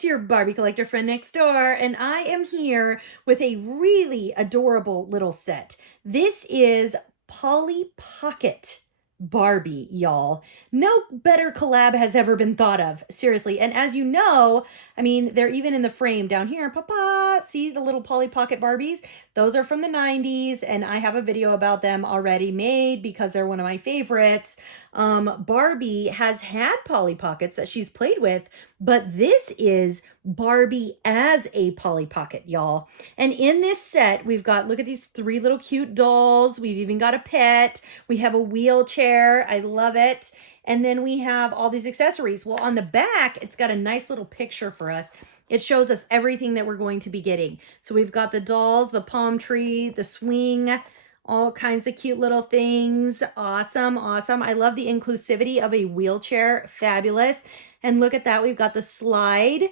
it's your Barbie collector friend next door, and I am here with a really adorable little set. This is Polly Pocket Barbie, y'all. No better collab has ever been thought of, seriously. And as you know, I mean, they're even in the frame down here. Papa, see the little Polly Pocket Barbies? Those are from the 90s, and I have a video about them already made because they're one of my favorites. Barbie has had Polly Pockets that she's played with, but this is Barbie as a Polly Pocket, y'all. And in this set, we've got, look at these 3 little cute dolls. We've even got a pet. We have a wheelchair. I love it. And then we have all these accessories. Well, on the back, it's got a nice little picture for us. It shows us everything that we're going to be getting. So we've got the dolls, the palm tree, the swing, all kinds of cute little things. Awesome, awesome. I love the inclusivity of a wheelchair. Fabulous. And look at that. We've got the slide.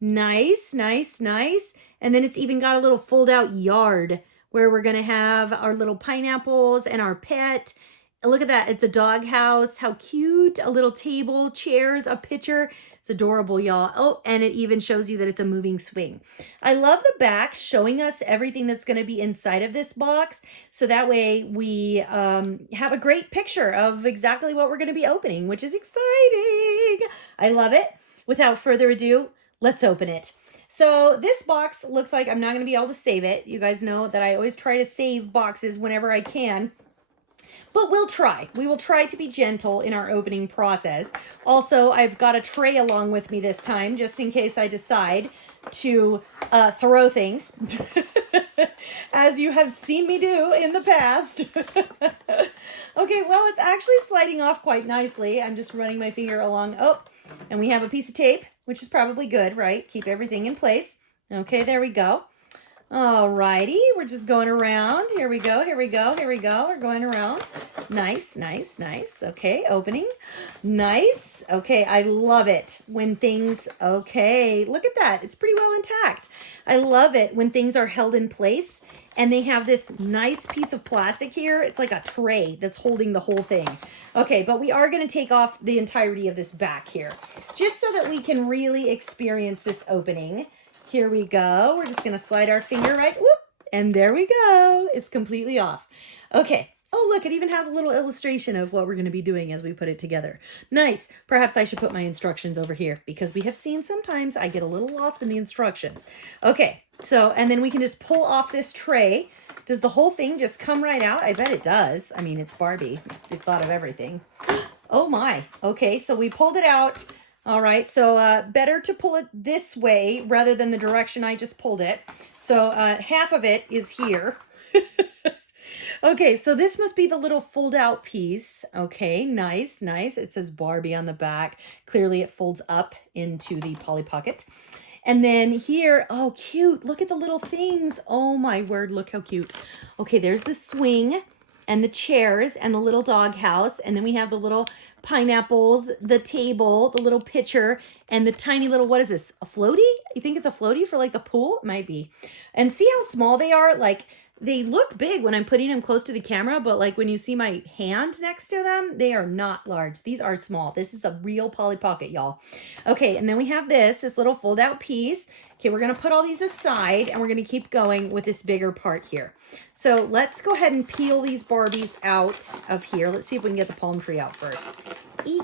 Nice, nice, nice. And then it's even got a little fold out yard where we're going to have our little pineapples and our pet. Look at that. It's a dog house. How cute. A little table, chairs, a pitcher. It's adorable, y'all. Oh, and it even shows you that it's a moving swing. I love the back showing us everything that's going to be inside of this box. So that way we have a great picture of exactly what we're going to be opening, which is exciting. I love it. Without further ado, let's open it. So this box looks like I'm not going to be able to save it. You guys know that I always try to save boxes whenever I can. But we'll try. We will try to be gentle in our opening process. Also, I've got a tray along with me this time, just in case I decide to throw things, as you have seen me do in the past. Okay, well, it's actually sliding off quite nicely. I'm just running my finger along. Oh, and we have a piece of tape, which is probably good, right? Keep everything in place. Okay, there we go. Alrighty, we're just going around. Here we go, here we go, here we go. We're going around. Nice, nice, nice. Okay, opening. Nice. Okay, I love it when things, okay, look at that. It's pretty well intact. I love it when things are held in place and they have this nice piece of plastic here. It's like a tray that's holding the whole thing. Okay, but we are going to take off the entirety of this back here, just so that we can really experience this opening. Here we go. We're just going to slide our finger right, whoop, and there we go. It's completely off. Okay. Oh, look, it even has a little illustration of what we're going to be doing as we put it together. Nice. Perhaps I should put my instructions over here because we have seen sometimes I get a little lost in the instructions. Okay. So, and then we can just pull off this tray. Does the whole thing just come right out? I bet it does. I mean, it's Barbie. They thought of everything. Oh my. Okay. So we pulled it out. All right, so better to pull it this way rather than the direction I just pulled it. So half of it is here. Okay, so this must be the little fold out piece. Okay, nice, nice. It says Barbie on the back. Clearly it folds up into the Polly Pocket. And then here, oh, cute. Look at the little things. Oh my word, look how cute. Okay, there's the swing and the chairs and the little dog house. And then we have the little pineapples, the table, the little pitcher, and the tiny little, what is this, a floaty? You think it's a floaty for like the pool? It might be. And see how small they are? Like, they look big when I'm putting them close to the camera, but like when you see my hand next to them, they are not large. These are small. This is a real Polly Pocket, y'all. Okay, and then we have this little fold out piece. Okay, we're going to put all these aside and we're going to keep going with this bigger part here. So let's go ahead and peel these Barbies out of here. Let's see if we can get the palm tree out first. Eat.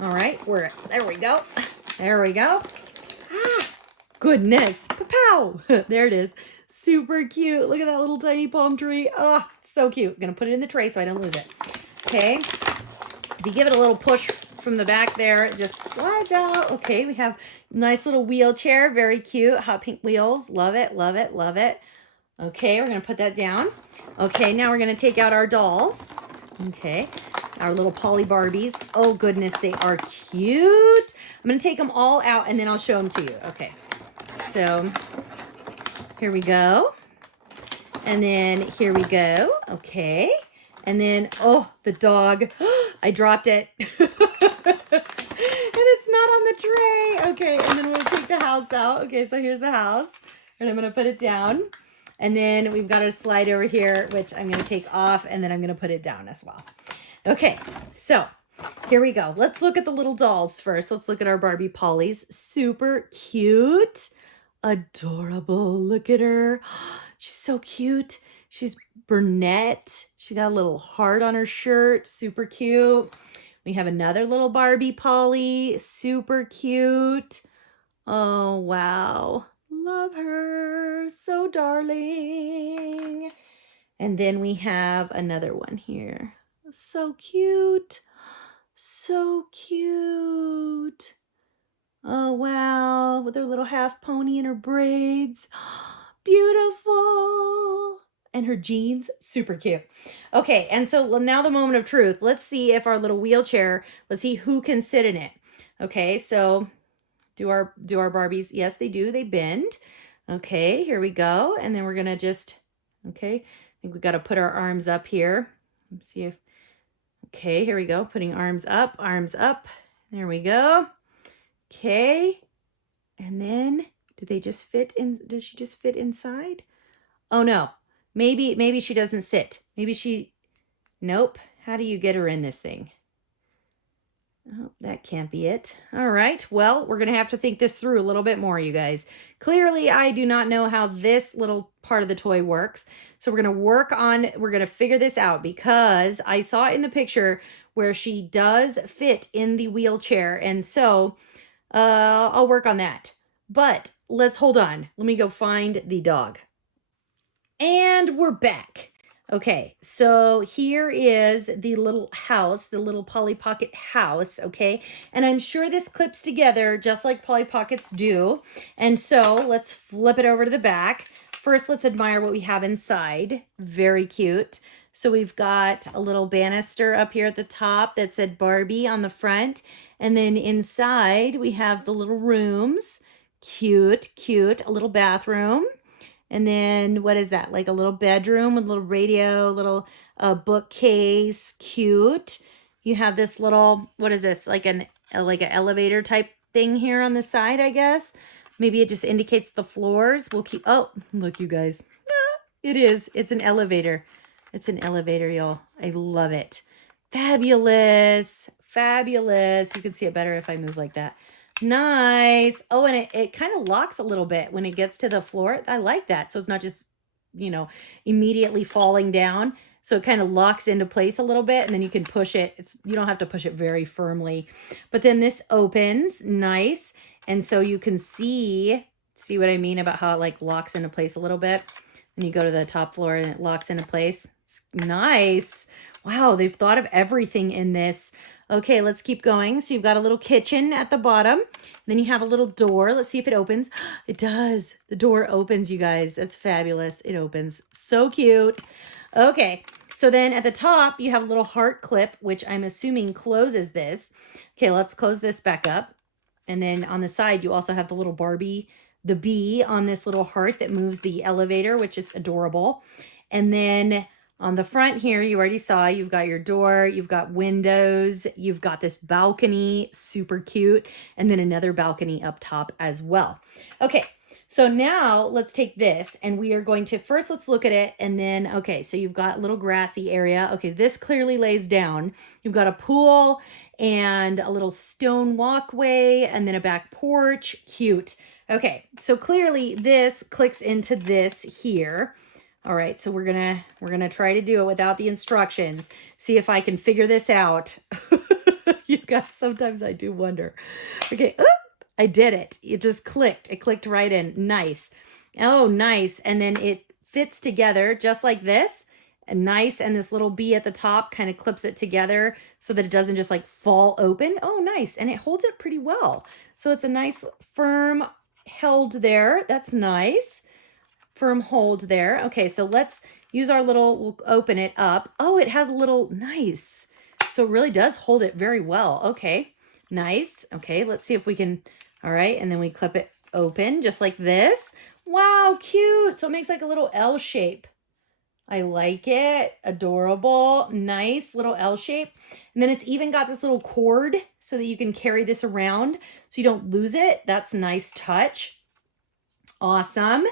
All right, there we go. There we go. Ah, goodness. Pow. There it is. Super cute. Look at that little tiny palm tree. Oh, so cute. I'm going to put it in the tray so I don't lose it. Okay. If you give it a little push from the back there, it just slides out. Okay, we have nice little wheelchair. Very cute. Hot pink wheels. Love it, love it, love it. Okay, we're going to put that down. Okay, now we're going to take out our dolls. Okay, our little Polly Barbies. Oh, goodness, they are cute. I'm going to take them all out and then I'll show them to you. Okay, so here we go. And then here we go. Okay. And then, oh, the dog. I dropped it. And it's not on the tray. Okay, and then we'll take the house out. Okay, so here's the house. And I'm going to put it down. And then we've got our slide over here, which I'm going to take off. And then I'm going to put it down as well. Okay, so Here we go. Let's look at the little dolls first. Let's look at our Barbie Polly's. Super cute. Adorable. Look at her. She's so cute. She's brunette. She got a little heart on her shirt. Super cute. We have another little Barbie Polly. Super cute. Oh, wow. Love her. So darling. And then we have another one here. So cute. So cute. Oh, wow. With her little half pony and her braids. Beautiful. And her jeans, super cute. Okay, and so now the moment of truth. Let's see if our little wheelchair, let's see who can sit in it. Okay, so do our Barbies. Yes, they do. They bend. Okay, here we go. And then we're going to just, okay, I think we got to put our arms up here. Let's see if, okay, here we go. Putting arms up, arms up. There we go. Okay. And then do they just fit in? Does she just fit inside? Oh no. Maybe she doesn't sit. Maybe she, nope. How do you get her in this thing? Oh, that can't be it. All right. Well, we're going to have to think this through a little bit more, you guys. Clearly, I do not know how this little part of the toy works. So we're going to figure this out because I saw in the picture where she does fit in the wheelchair. And so I'll work on that. But let's hold on. Let me go find the dog. And we're back. Okay, so here is the little house, the little Polly Pocket house, okay? And I'm sure this clips together just like Polly Pockets do. And so let's flip it over to the back. First, let's admire what we have inside. Very cute. So we've got a little banister up here at the top that said Barbie on the front. And then inside we have the little rooms. Cute, cute. A little bathroom. And then what is that? Like a little bedroom with a little radio, little bookcase. Cute. You have this little, what is this? Like an elevator type thing here on the side, I guess. Maybe it just indicates the floors. We'll keep, oh, look you guys. It is. It's an elevator. It's an elevator, y'all. I love it. Fabulous. Fabulous. You can see it better if I move like that. Nice. Oh, and it kind of locks a little bit when it gets to the floor. I like that. So it's not just, immediately falling down. So it kind of locks into place a little bit and then you can push it. You don't have to push it very firmly. But then this opens. Nice. And so you can see what I mean about how it like locks into place a little bit. And you go to the top floor and it locks into place. It's nice. Wow, they've thought of everything in this. Okay, let's keep going. So you've got a little kitchen at the bottom. Then you have a little door. Let's see if it opens. It does. The door opens, you guys. That's fabulous. It opens. So cute. Okay, so then at the top, you have a little heart clip, which I'm assuming closes this. Okay, let's close this back up. And then on the side, you also have the little Barbie, the bee on this little heart that moves the elevator, which is adorable. And then on the front here, you already saw, you've got your door, you've got windows, you've got this balcony, super cute, and then another balcony up top as well. Okay, so now let's take this and we are going to, first let's look at it and then, okay, so you've got a little grassy area. Okay, this clearly lays down. You've got a pool and a little stone walkway and then a back porch, cute. Okay, so clearly this clicks into this here. All right, so we're gonna try to do it without the instructions. See if I can figure this out. You guys, sometimes I do wonder. Okay, I did it. It just clicked. It clicked right in. Nice. Oh, nice. And then it fits together just like this. And nice. And this little bee at the top kind of clips it together so that it doesn't just like fall open. Oh, nice. And it holds it pretty well. So it's a nice firm held there. That's nice. Firm hold there. Okay, so let's use our little, we'll open it up. Oh, it has a little, nice. So it really does hold it very well. Okay, nice. Okay, let's see if we can, all right, and then we clip it open just like this. Wow, cute. So it makes like a little L shape. I like it. Adorable. Nice little L shape. And then it's even got this little cord so that you can carry this around so you don't lose it. That's a nice touch. Awesome.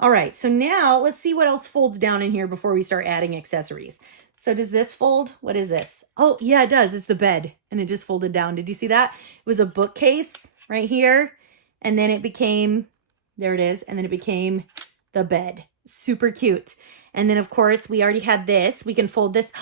All right, so now let's see what else folds down in here before we start adding accessories. So does this fold? What is this? Oh, yeah, it does. It's the bed. And it just folded down. Did you see that? It was a bookcase right here. And then it became, there it is. And then it became the bed. Super cute. And then, of course, we already had this. We can fold this.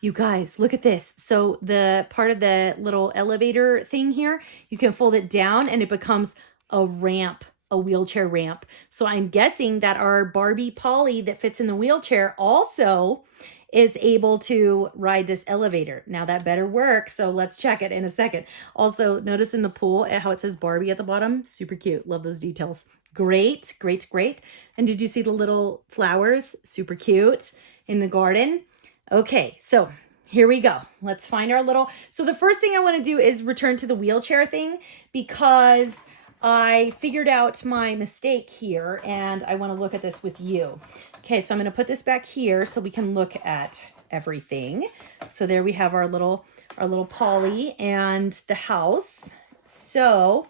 You guys, look at this. So the part of the little elevator thing here, you can fold it down and it becomes a ramp, a wheelchair ramp. So I'm guessing that our Barbie Polly that fits in the wheelchair also is able to ride this elevator. Now that better work. So let's check it in a second. Also, notice in the pool how it says Barbie at the bottom. Super cute. Love those details. Great, great, great. And did you see the little flowers? Super cute in the garden. Okay, so here we go. Let's find our little, so the first thing I want to do is return to the wheelchair thing because I figured out my mistake here and I want to look at this with you. Okay, so I'm going to put this back here so we can look at everything. So there we have our little Polly and the house. So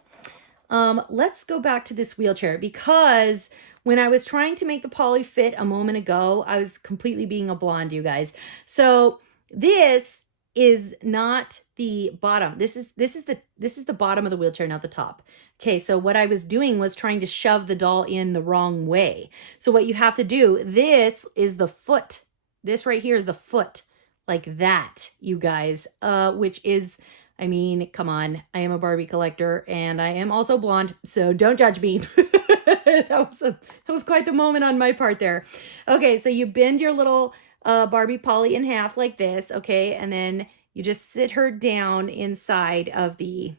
let's go back to this wheelchair because when I was trying to make the Polly fit a moment ago, I was completely being a blonde, you guys. So this is not the bottom. This is the bottom of the wheelchair, not the top. Okay, so what I was doing was trying to shove the doll in the wrong way. So what you have to do, this is the foot. This right here is the foot, like that, you guys, which is, I mean, come on, I am a Barbie collector and I am also blonde, so don't judge me. That was quite the moment on my part there. Okay, so you bend your little Barbie Polly in half like this, okay, and then you just sit her down inside of the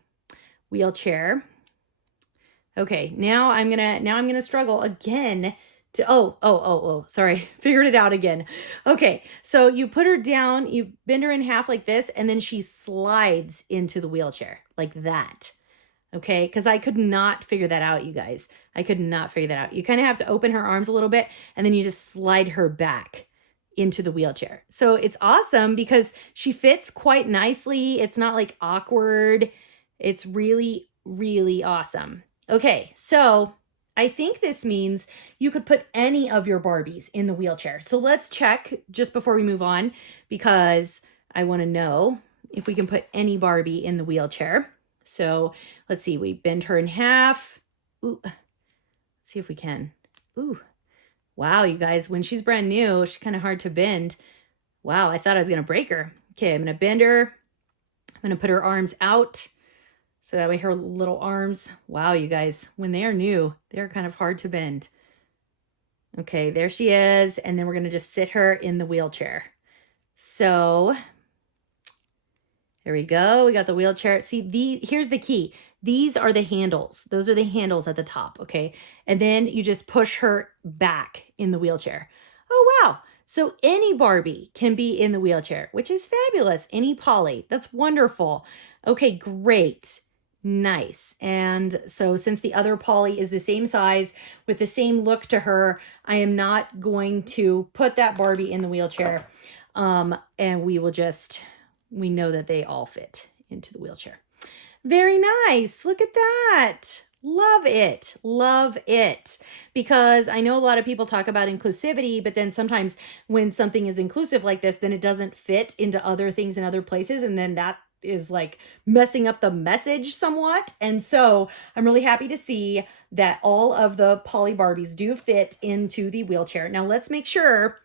wheelchair. Okay, now I'm gonna struggle again to, sorry, figured it out again. Okay, so you put her down, you bend her in half like this, and then she slides into the wheelchair like that. Okay, because I could not figure that out, you guys. I could not figure that out. You kind of have to open her arms a little bit, and then you just slide her back into the wheelchair. So it's awesome because she fits quite nicely. It's not like awkward. It's really, really awesome. Okay, so I think this means you could put any of your Barbies in the wheelchair. So let's check just before we move on because I want to know if we can put any Barbie in the wheelchair. So let's see, we bend her in half. Ooh, let's see if we can. Ooh, wow, you guys, when she's brand new, she's kind of hard to bend. Wow, I thought I was going to break her. Okay, I'm going to bend her. I'm going to put her arms out. So that way her little arms, wow, you guys, when they are new, they're kind of hard to bend. Okay, there she is. And then we're going to just sit her in the wheelchair. So there we go. We got the wheelchair. See, here's the key. These are the handles. Those are the handles at the top, okay? And then you just push her back in the wheelchair. Oh, wow. So any Barbie can be in the wheelchair, which is fabulous. Any Polly. That's wonderful. Okay, great. Nice. And so since the other Polly is the same size with the same look to her, I am not going to put that Barbie in the wheelchair. And we know that they all fit into the wheelchair. Very nice. Look at that. Love it. Love it. Because I know a lot of people talk about inclusivity, but then sometimes when something is inclusive like this, then it doesn't fit into other things in other places. And then that is like messing up the message somewhat. And so I'm really happy to see that all of the Polly Barbies do fit into the wheelchair. Now let's make sure,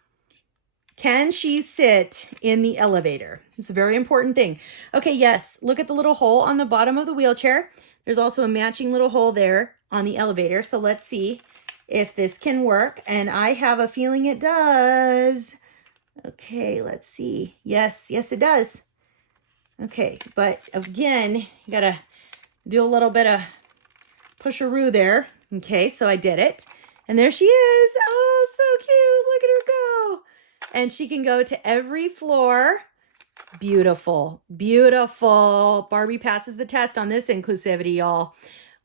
can she sit in the elevator? It's a very important thing. Okay, yes, look at the little hole on the bottom of the wheelchair. There's also a matching little hole there on the elevator. So let's see if this can work. And I have a feeling it does. Okay, let's see. Yes, it does. Okay, but again, you gotta do a little bit of pusheroo there. Okay, so I did it. And there she is. Oh, so cute. Look at her go. And she can go to every floor. Beautiful, beautiful. Barbie passes the test on this inclusivity, y'all.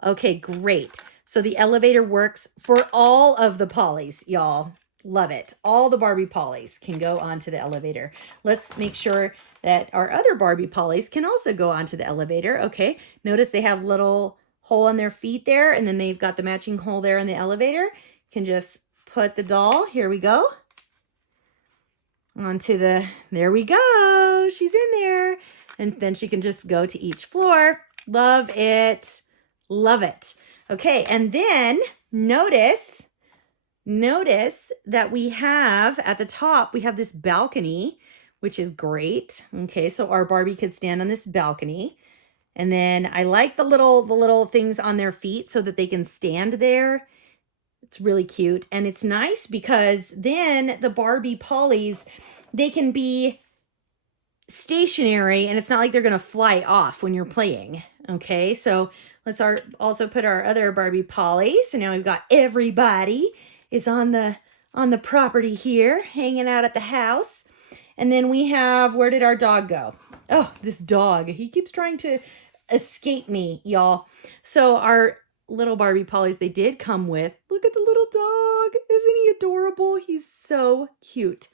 Okay, great. So the elevator works for all of the Pollys, y'all. Love it. All the Barbie Pollys can go onto the elevator. Let's make sure that our other Barbie Pollys can also go onto the elevator. Okay, notice they have little hole on their feet there, and then they've got the matching hole there in the elevator. You can just put the doll, here we go. onto the, there we go. She's in there. And then she can just go to each floor. Love it. Love it. Okay, and then notice that we have at the top, we have this balcony, which is great. Okay, so our Barbie could stand on this balcony. And then I like the little things on their feet so that they can stand there. It's really cute. And it's nice because then the Barbie Pollies, they can be stationary and it's not like they're going to fly off when you're playing. Okay, so let's also put our other Barbie Polly. So now we've got everybody is on the property here, hanging out at the house. And then we have, where did our dog go? Oh, this dog. He keeps trying to escape me, y'all. So our little Barbie Pollies, they did come with, look at the little dog. Isn't he adorable? He's so cute.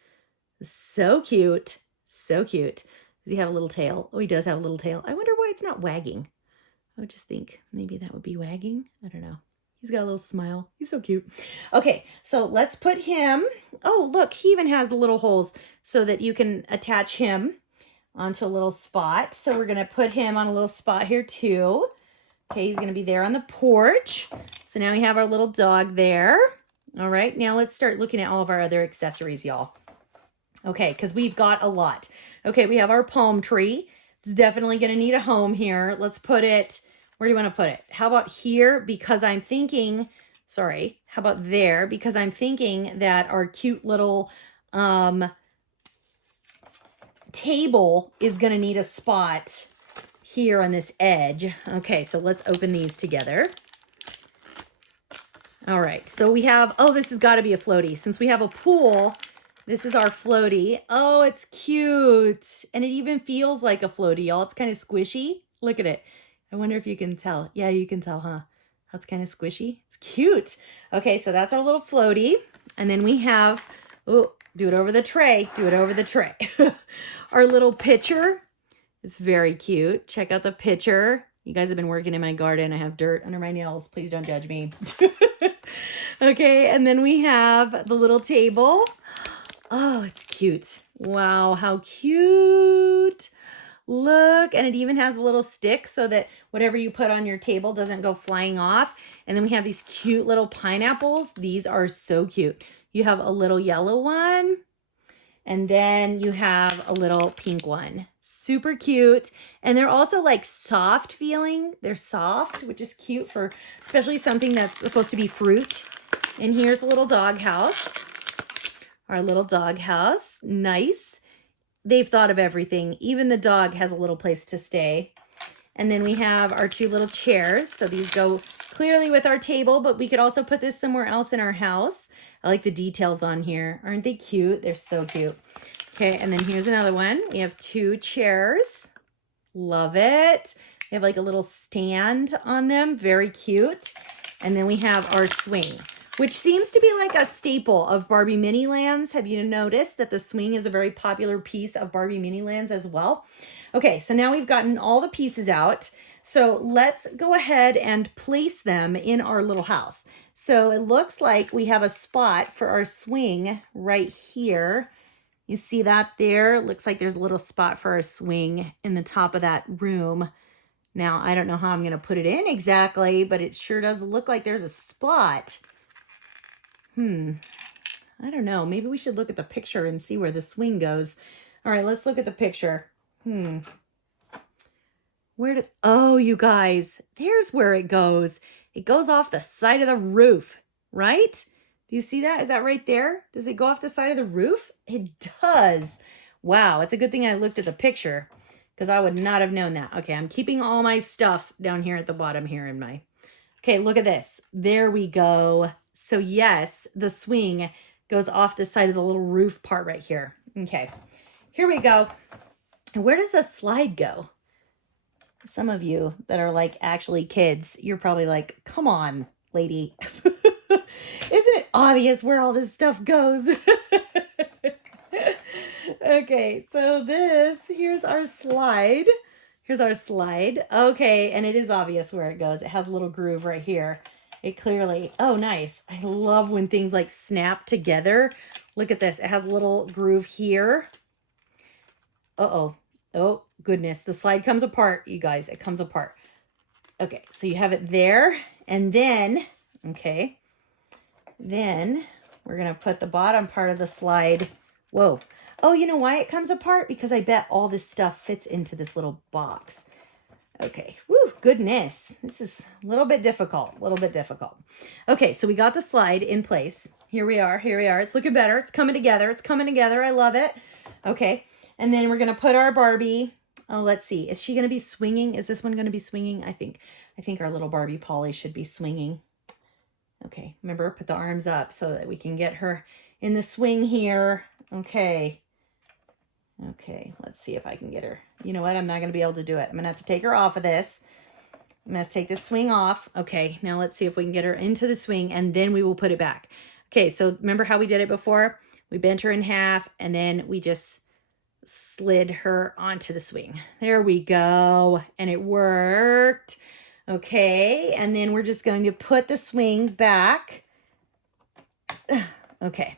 So cute. So cute. Does he have a little tail? Oh, he does have a little tail. I wonder why it's not wagging. I would just think maybe that would be wagging. I don't know. He's got a little smile. He's so cute. Okay, so let's put him. Oh, look, he even has the little holes so that you can attach him onto a little spot. So we're going to put him on a little spot here too. Okay, he's going to be there on the porch. So now we have our little dog there. All right, now let's start looking at all of our other accessories, y'all. Okay, because we've got a lot. Okay, we have our palm tree. It's definitely going to need a home here. Let's put it, where do you want to put it? How about here? Because I'm thinking, sorry, how about there? Because I'm thinking that our cute little table is going to need a spot here on this edge. Okay, so let's open these together. All right, so we have, oh, this has got to be a floaty. Since we have a pool, this is our floaty. Oh, it's cute. And it even feels like a floaty, y'all. It's kind of squishy. Look at it. I wonder if you can tell. Yeah, you can tell, huh? That's kind of squishy. It's cute. Okay, so that's our little floaty. And then we have, oh, do it over the tray. Do it over the tray. Our little pitcher. It's very cute. Check out the pitcher. You guys have been working in my garden. I have dirt under my nails. Please don't judge me. Okay, and then we have the little table. Oh, it's cute. Wow, how cute. Look, and it even has a little stick so that whatever you put on your table doesn't go flying off. And then we have these cute little pineapples. These are so cute. You have a little yellow one, and then you have a little pink one. Super cute. And they're also like soft feeling. They're soft, which is cute for especially something that's supposed to be fruit. And here's the little dog house. Our little dog house. Nice. They've thought of everything. Even the dog has a little place to stay. And then we have our two little chairs. So these go clearly with our table, but we could also put this somewhere else in our house. I like the details on here. Aren't they cute? They're so cute. Okay, and then here's another one. We have two chairs. Love it. They have like a little stand on them. Very cute. And then we have our swing, which seems to be like a staple of Barbie Minilands. Have you noticed that the swing is a very popular piece of Barbie Minilands as well? Okay, so now we've gotten all the pieces out. So let's go ahead and place them in our little house. So it looks like we have a spot for our swing right here. You see that there? Looks like there's a little spot for our swing in the top of that room. Now, I don't know how I'm going to put it in exactly, but it sure does look like there's a spot. I don't know. Maybe we should look at the picture and see where the swing goes. All right, let's look at the picture. Where does, oh, you guys, there's where it goes. It goes off the side of the roof, right? Do you see that? Is that right there? Does it go off the side of the roof? It does. Wow, it's a good thing I looked at the picture because I would not have known that. Okay, I'm keeping all my stuff down here at the bottom here in my, okay, look at this. There we go. So yes, the swing goes off the side of the little roof part right here. Okay, here we go. And where does the slide go? Some of you that are like actually kids, you're probably like, come on, lady. Isn't it obvious where all this stuff goes? Okay, so here's our slide. Here's our slide. Okay, and it is obvious where it goes. It has a little groove right here. It clearly, oh, nice. I love when things like snap together. Look at this. It has a little groove here. Uh-oh. Oh, goodness. The slide comes apart, you guys. It comes apart. Okay, so you have it there. And then, okay, then we're going to put the bottom part of the slide. Whoa. Oh, you know why it comes apart? Because I bet all this stuff fits into this little box. Okay, woo, goodness. This is a little bit difficult, Okay, so we got the slide in place. Here we are. It's looking better. It's coming together. I love it. Okay, and then we're going to put our Barbie. Oh, let's see. Is she going to be swinging? Is this one going to be swinging? I think our little Barbie Polly should be swinging. Okay, remember, put the arms up so that we can get her in the swing here. Okay, let's see if I can get her. You know what? I'm not going to be able to do it. I'm going to have to take her off of this. I'm going to take this swing off. Okay, now let's see if we can get her into the swing, and then we will put it back. Okay, so remember how we did it before? We bent her in half, and then we just slid her onto the swing. There we go, and it worked. Okay, and then we're just going to put the swing back. Okay.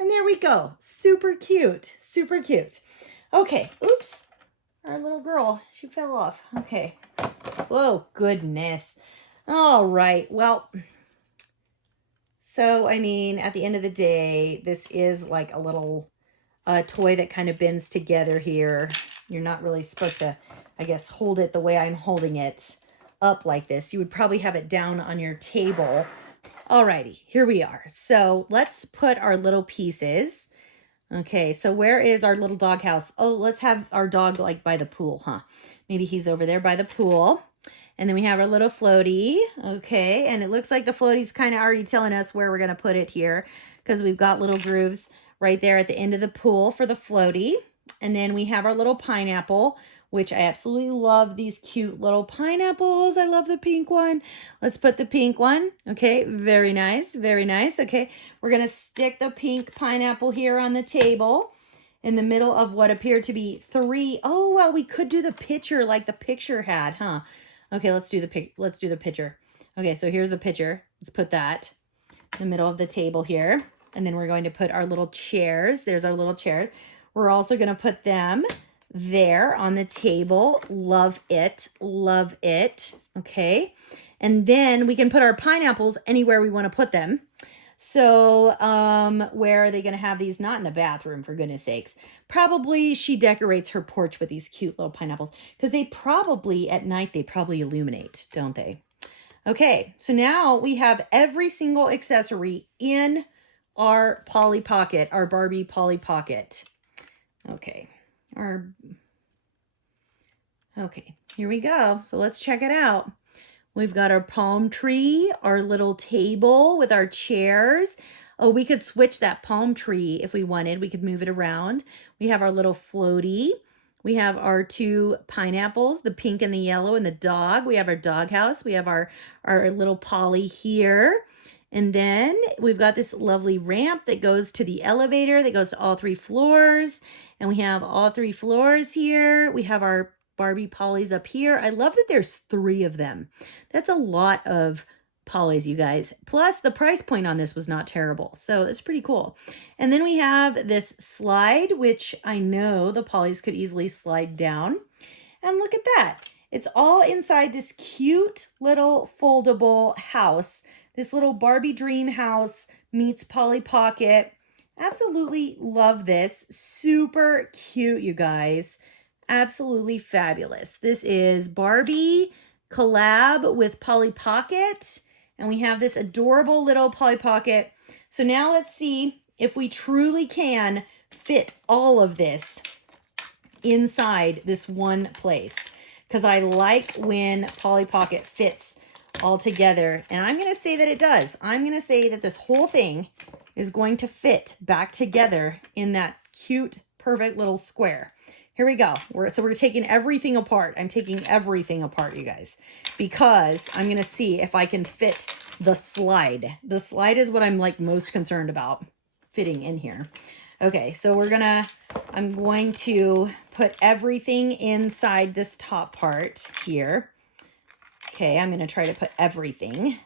And there we go. Super cute. Okay. Oops. Our little girl, she fell off. Okay. Whoa, goodness. All right. Well, so, I mean, at the end of the day, this is like a little toy that kind of bends together here. You're not really supposed to, I guess, hold it the way I'm holding it up like this. You would probably have it down on your table. Alrighty, here we are. So let's put our little pieces. Okay, so where is our little doghouse? Oh, let's have our dog like by the pool, huh? Maybe he's over there by the pool. And then we have our little floaty. Okay, and it looks like the floaty's kind of already telling us where we're going to put it here because we've got little grooves right there at the end of the pool for the floaty. And then we have our little pineapple, which I absolutely love these cute little pineapples. I love the pink one. Let's put the pink one. Okay, very nice. Okay, we're going to stick the pink pineapple here on the table in the middle of what appear to be 3. Oh, well, we could do the picture like the picture had, huh? Okay, let's do the picture. Okay, so here's the picture. Let's put that in the middle of the table here. And then we're going to put our little chairs. There's our little chairs. We're also going to put them there on the table. Love it. Okay. And then we can put our pineapples anywhere we want to put them. So, where are they going to have these? Not in the bathroom, for goodness sakes. Probably she decorates her porch with these cute little pineapples because they probably, at night, they probably illuminate, don't they? Okay, so now we have every single accessory in our Polly Pocket, our Barbie Polly Pocket. Okay. Okay, here we go. So let's check it out. We've got our palm tree, our little table with our chairs. Oh, we could switch that palm tree if we wanted. We could move it around. We have our little floaty. We have our 2 pineapples, the pink and the yellow, and the dog. We have our doghouse. We have our little Polly here. And then we've got this lovely ramp that goes to the elevator that goes to all 3 floors. And we have all 3 floors here. We have our Barbie Pollys up here. I love that there's 3 of them. That's a lot of Pollys, you guys. Plus, the price point on this was not terrible. So it's pretty cool. And then we have this slide, which I know the Pollys could easily slide down. And look at that. It's all inside this cute little foldable house. This little Barbie dream house meets Polly Pocket. Absolutely love this. Super cute, you guys. Absolutely fabulous. This is Barbie collab with Polly Pocket. And we have this adorable little Polly Pocket. So now let's see if we truly can fit all of this inside this one place. Because I like when Polly Pocket fits all together. And I'm going to say that it does. I'm going to say that this whole thing is going to fit back together in that cute, perfect little square. Here we go. We're taking everything apart. I'm taking everything apart, you guys, because I'm going to see if I can fit the slide. The slide is what I'm like most concerned about fitting in here. Okay, so I'm going to put everything inside this top part here. Okay, I'm going to try to put everything.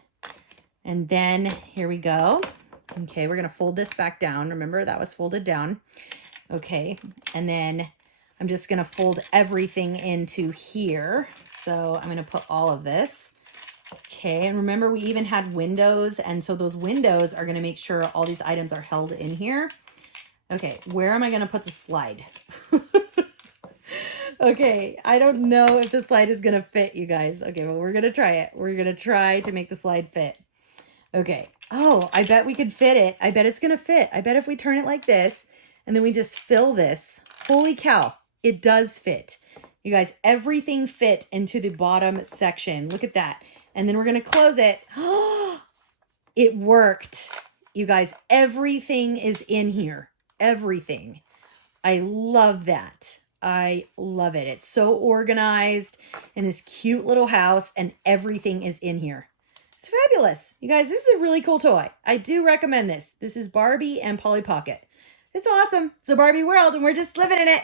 And then here we go. Okay, we're gonna fold this back down. Remember that was folded down. Okay, and then I'm just gonna fold everything into here. So I'm gonna put all of this. Okay, and remember we even had windows, and so those windows are gonna make sure all these items are held in here. Okay, where am I gonna put the slide? Okay, I don't know if the slide is gonna fit, you guys. Okay, well, we're gonna try it. We're gonna try to make the slide fit. Okay. Oh, I bet we could fit it. I bet it's gonna fit. I bet if we turn it like this, and then we just fill this. Holy cow, it does fit. You guys, everything fit into the bottom section. Look at that. And then we're gonna close it. It worked. You guys, everything is in here. Everything. I love that. I love it. It's so organized in this cute little house, and everything is in here. It's fabulous. You guys, this is a really cool toy. I do recommend this. This is Barbie and Polly Pocket. It's awesome. It's a Barbie world, and we're just living in it.